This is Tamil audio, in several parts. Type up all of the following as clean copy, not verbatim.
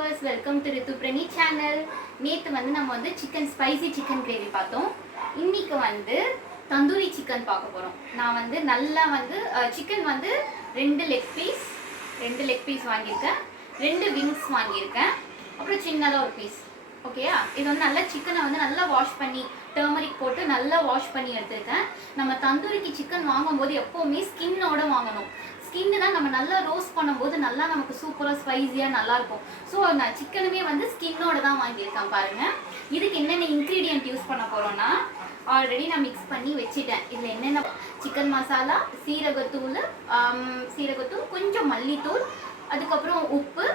viewers, welcome to Rituprani channel. நேத்து வந்து நம்ம வந்து ஸ்பைசி சிக்கன் கிரேவி பார்த்தோம். இன்னைக்கு வந்து தந்தூரி சிக்கன் பார்க்க போறோம். நான் வந்து நல்லா வந்து சிக்கன் வந்து ரெண்டு லெக் பீஸ் வாங்கியிருக்கேன், ரெண்டு விங்ஸ் வாங்கியிருக்கேன், அப்புறம் சின்னதாக ஒரு பீஸ். ஓகேயா? இது வந்து நல்லா சிக்கனை வந்து நல்லா வாஷ் பண்ணி டர்மரிக் போட்டு நல்லா வாஷ் பண்ணி எடுத்துருக்கேன். நம்ம தந்தூரிக்கு சிக்கன் வாங்கும்போது எப்போவுமே ஸ்கின்னோட வாங்கணும். ஸ்கின்னு தான் நம்ம நல்லா ரோஸ்ட் பண்ணும்போது நல்லா நமக்கு சூப்பராக ஸ்பைஸியாக நல்லாயிருக்கும். ஸோ நான் சிக்கனுமே வந்து ஸ்கின்னோட தான் வாங்கியிருக்கேன் பாருங்கள். இதுக்கு என்னென்ன இன்க்ரீடியன்ட் யூஸ் பண்ண போகிறோன்னா ஆல்ரெடி நான் மிக்ஸ் பண்ணி வச்சுட்டேன். இதில் என்னென்ன சிக்கன் மசாலா, சீரகத்தூள், கொஞ்சம் மல்லித்தூள், அதுக்கப்புறம் உப்பு,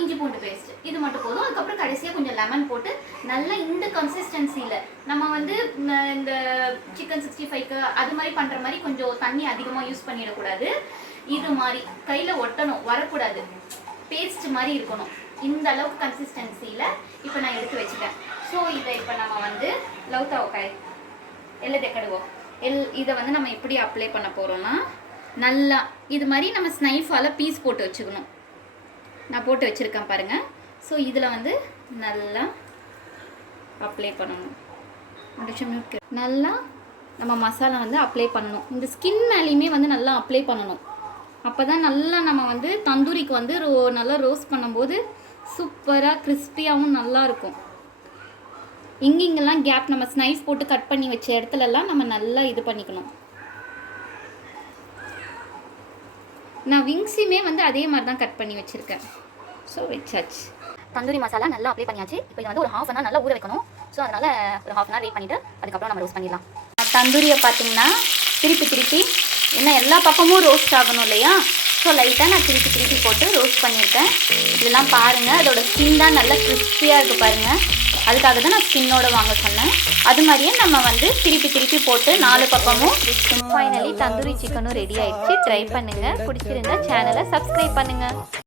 இஞ்சி பூண்டு பேஸ்ட், இது மட்டும் போதும். அதுக்கப்புறம் கடைசியாக கொஞ்சம் லெமன் போட்டு நல்லா இந்த கன்சிஸ்டன்சியில் நம்ம வந்து இந்த சிக்கன் 65க்கு அது மாதிரி பண்ணுற மாதிரி கொஞ்சம் தண்ணி அதிகமாக யூஸ் பண்ணிடக்கூடாது. இது மாதிரி கையில் ஒட்டணும், வரக்கூடாது, பேஸ்ட் மாதிரி இருக்கணும். இந்த அளவுக்கு கன்சிஸ்டன்சியில் இப்போ நான் எடுத்து வச்சுட்டேன். ஸோ இதை இப்போ நம்ம வந்து லவுத்தாவுக்காய் எல்லதெக்கடுவோம். இதை வந்து நம்ம எப்படி அப்ளை பண்ண போகிறோம்னா நல்லா இது மாதிரி நம்ம ஸ்னைஃபால் பீஸ் போட்டு வச்சுக்கணும். நான் போட்டு வச்சுருக்கேன் பாருங்கள். ஸோ இதில் வந்து நல்லா அப்ளை பண்ணணும். நல்லா நம்ம மசாலா வந்து அப்ளை பண்ணணும். இந்த ஸ்கின் மேலேயுமே வந்து நல்லா அப்ளை பண்ணணும். அப்போ தான் நல்லா நம்ம வந்து தந்தூரிக்கு வந்து நல்லா ரோஸ்ட் பண்ணும்போது சூப்பராக கிறிஸ்பியாகவும் நல்லாயிருக்கும். இங்கெல்லாம் கேப் நம்ம ஸ்னைஸ் போட்டு கட் பண்ணி வச்ச இடத்துலலாம் நம்ம நல்லா இது பண்ணிக்கணும். நான் விங்ஸுமே வந்து அதே மாதிரி தான் கட் பண்ணி வச்சுருக்கேன். ஸோ வச்சாச்சு. தந்தூரி மசாலா நல்லா அப்ளை பண்ணியாச்சு. இப்போ இது வந்து ஒரு ஹாஃப் அன் ஹவர் நல்லா ஊற வைக்கணும். ஸோ அதனால் ஒரு ஹாஃப் அன் ஹவர் வெயிட் பண்ணிவிட்டு அதுக்கப்புறம் நம்ம ரோஸ்ட் பண்ணிடலாம். தந்தூரியை பார்த்திங்கன்னா திருப்பி என்ன எல்லா பக்கமும் ரோஸ்ட் ஆகணும் இல்லையா? ஸோ லைட்டாக நான் திருப்பி போட்டு ரோஸ்ட் பண்ணியிருக்கேன். இதெல்லாம் பாருங்கள், அதோட ஸ்கின் தான் நல்லா கிறிஸ்பியாக இருக்குது பாருங்கள். அதுக்காக தான் நான் ஸ்கின்னோட வாங்க சொன்னேன். அது மாதிரியே நம்ம வந்து திருப்பி போட்டு 4 பக்கமும். ஃபைனலி தந்தூரி சிக்கனும் ரெடி ஆயிடுச்சு. ட்ரை பண்ணுங்கள். பிடிச்சிருந்தா சேனலை சப்ஸ்கிரைப் பண்ணுங்கள்.